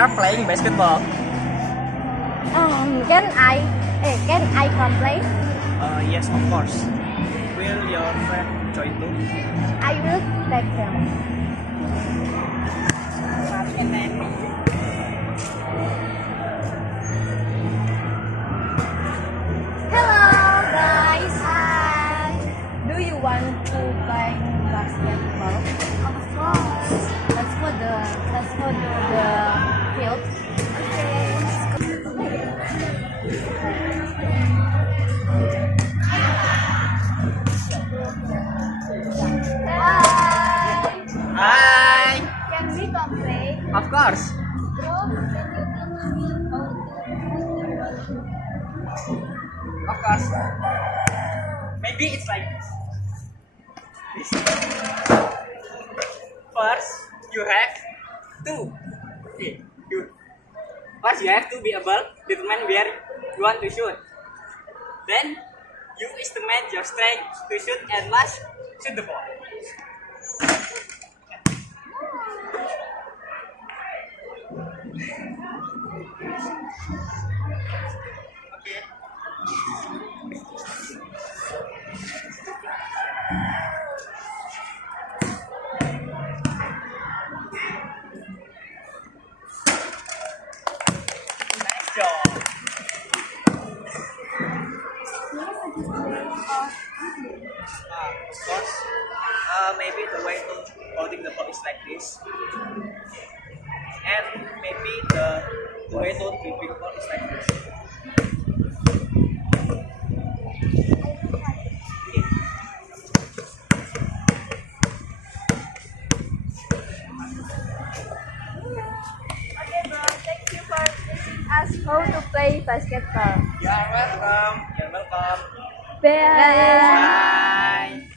are playing basketball. Can I come play? Yes, of course. Will your friend join too? I will take them. Hello guys. Hi. Do you want to play basketball? Of course. Let's go to the field. Hi. Can we come play? Of course. Of course. Maybe it's like this. First, you have to. First, you have to be able to determine where you want to shoot. Then, you estimate your strength to shoot and last shoot the ball. Okay. Nice job. Of course. Maybe the way to holding the ball is like this, and maybe the way to dribbling ball is like this. Okay, bro. Thank you for teaching us how to play basketball. You are welcome. You're welcome. Bye. Bye.